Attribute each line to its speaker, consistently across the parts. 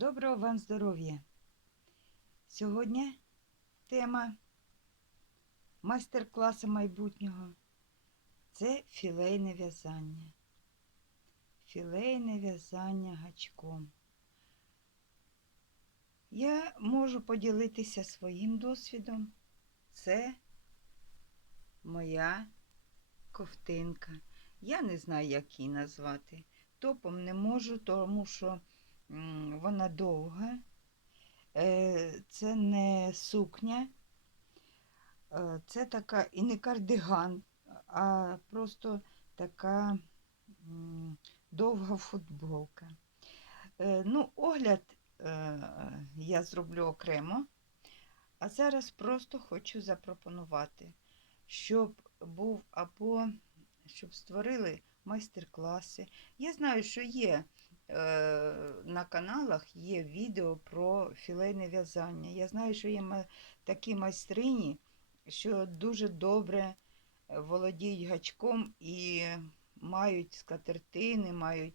Speaker 1: Доброго вам здоров'я! Сьогодні тема майстер-класу майбутнього це філейне в'язання. Філейне в'язання гачком. Я можу поділитися своїм досвідом. Це моя ковтинка. Я не знаю, як її назвати. Топом не можу, тому що вона довга. Е, Це не сукня, Е, це така і не кардиган, а просто така довга футболка. Е, Ну, огляд я зроблю окремо, а зараз просто хочу запропонувати, щоб був або щоб створили майстер-класи. Я знаю, що є на каналах є відео про філейне в'язання. Я знаю, що є такі майстрині, що дуже добре володіють гачком і мають скатертини, мають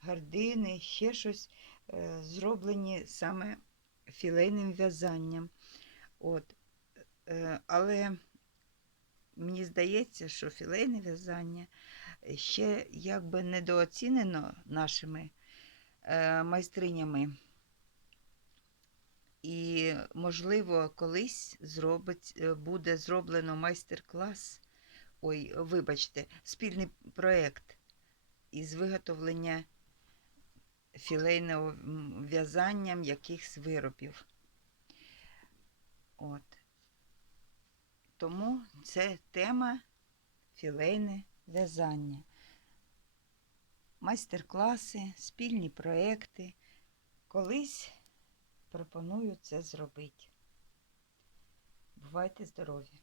Speaker 1: гардини, ще щось е, зроблені саме філейним в'язанням. От. Е, Але мені здається, що філейне в'язання ще якби недооцінено нашими е, майстринями. І, можливо, колись зробить, е, буде зроблено майстер-клас, ой, вибачте, спільний проєкт із виготовлення філейного в'язанням якихось виробів. От. Тому це тема філейне в'язання. Майстер-класи, спільні проекти. Колись пропоную це зробити. Бувайте здорові!